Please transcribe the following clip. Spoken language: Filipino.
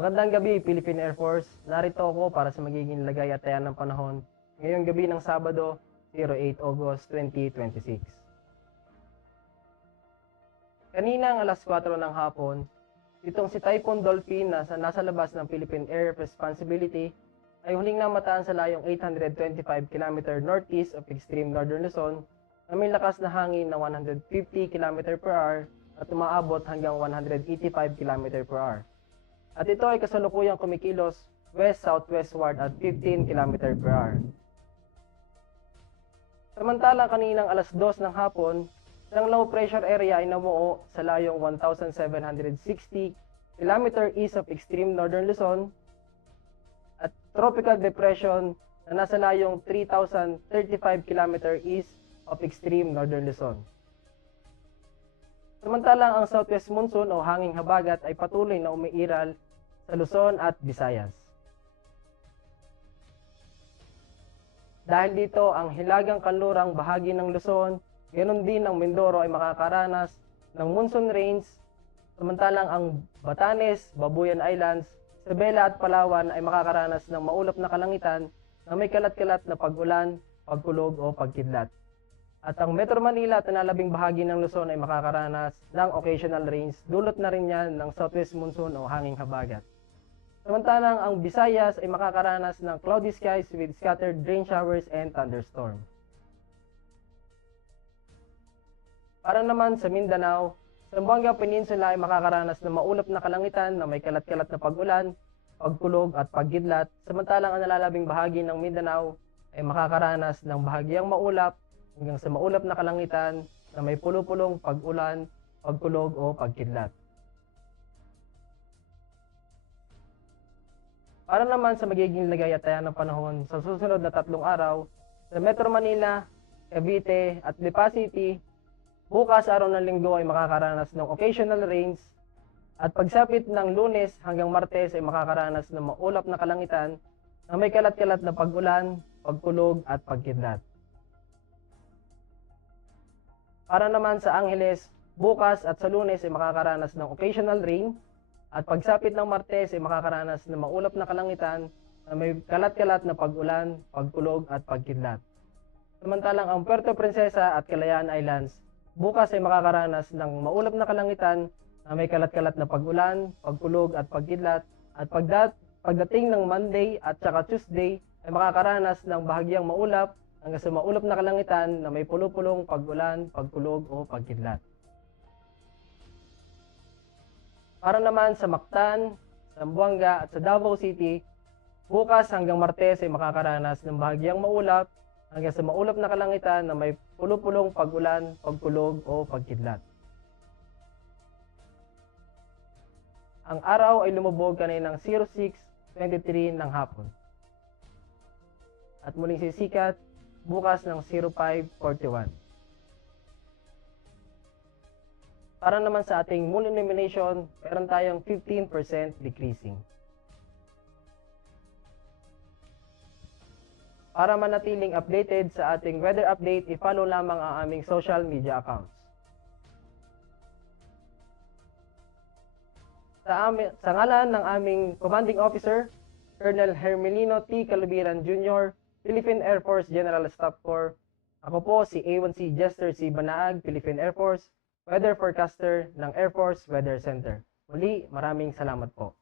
Magandang gabi, Philippine Air Force. Narito ako para sa magiging lagay-atayan ng panahon ngayong gabi ng Sabado, 08 August 2026. Kaninang alas 4 ng hapon, itong si Typhoon Dolphin na nasa labas ng Philippine Air Responsibility ay huling namataan sa layong 825 km northeast of extreme northern Luzon na may lakas na hangin na 150 km per hour at umaabot hanggang 185 km per hour. At ito ay kasalukuyang kumikilos west-southwestward at 15 km per hour. Samantala kaninang alas 2 ng hapon, isang low pressure area ay namuo sa layong 1,760 km east of extreme northern Luzon at tropical depression na nasa layong 3,035 km east of extreme northern Luzon. Samantalang ang southwest monsoon o hanging habagat ay patuloy na umiiral sa Luzon at Visayas. Dahil dito, ang hilagang kanlurang bahagi ng Luzon, ganoon din ang Mindoro ay makakaranas ng monsoon rains, samantalang ang Batanes, Babuyan Islands, Isabela at Palawan ay makakaranas ng maulap na kalangitan na may kalat-kalat na pag-ulan, pagkulog o pagkidlat. At ang Metro Manila at nalabing bahagi ng Luzon ay makakaranas ng occasional rains, dulot na rin yan ng southwest monsoon o hanging habagat. Samantalang ang Visayas ay makakaranas ng cloudy skies with scattered rain showers and thunderstorm. Para naman sa Mindanao, Zamboanga Peninsula ay makakaranas ng maulap na kalangitan na may kalat-kalat na pag-ulan, pagkulog at paggidlat, samantalang ang nalalabing bahagi ng Mindanao ay makakaranas ng bahagyang maulap hanggang sa maulap na kalangitan na may pulo-pulong pag-ulan, pagkulog o pagkidlat. Para naman sa magiging lagay-atayan ng panahon sa susunod na 3 araw, sa Metro Manila, Cavite at Lipa City, bukas araw ng linggo ay makakaranas ng occasional rains at pagsapit ng Lunes hanggang Martes ay makakaranas ng maulap na kalangitan na may kalat-kalat na pag-ulan, pagkulog at pagkidlat. Para naman sa Angeles, bukas at sa Lunes ay makakaranas ng occasional rain at pagsapit ng Martes ay makakaranas ng maulap na kalangitan na may kalat-kalat na pag-ulan, pagkulog at pagkidlat. Samantalang ang Puerto Princesa at Kalayaan Islands, bukas ay makakaranas ng maulap na kalangitan na may kalat-kalat na pag-ulan, pagkulog at pagkidlat at pagdating ng Monday at saka Tuesday ay makakaranas ng bahagyang maulap hanggang sa maulap na kalangitan na may pulo-pulong pag-ulan, pagkulog o pagkidlat. Para naman sa Mactan, Zamboanga at sa Davao City, bukas hanggang Martes ay makakaranas ng bahagyang maulap hanggang sa maulap na kalangitan na may pulo-pulong pag-ulan, pagkulog o pagkidlat. Ang araw ay lumubog kaninang 06:23 ng hapon at muling sisikat bukas ng 05:41. Para naman sa ating moon illumination, meron tayong 15% decreasing. Para manatiling updated sa ating weather update, i-follow lamang ang aming social media accounts. Sa ngalan ng aming Commanding Officer, Colonel Hermelino T. Calubiran Jr., Philippine Air Force General Staff Corps, ako po si A1C Jester C. Banaag, Philippine Air Force, Weather Forecaster ng Air Force Weather Center. Muli, maraming salamat po.